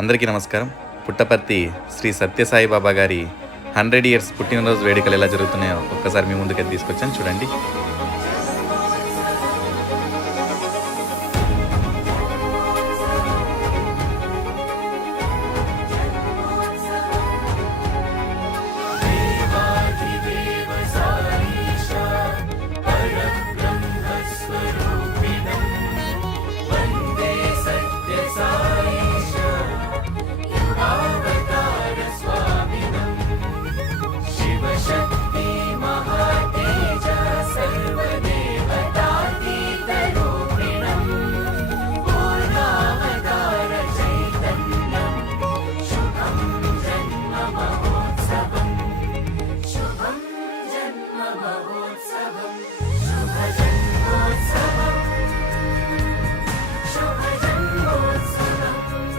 అందరికీ నమస్కారం. పుట్టపర్తి శ్రీ సత్యసాయి బాబా గారి హండ్రెడ్ ఇయర్స్ పుట్టినరోజు వేడుకలు ఎలా జరుగుతున్నాయో ఒక్కసారి మీ ముందుకు తీసుకొచ్చాను. చూడండి.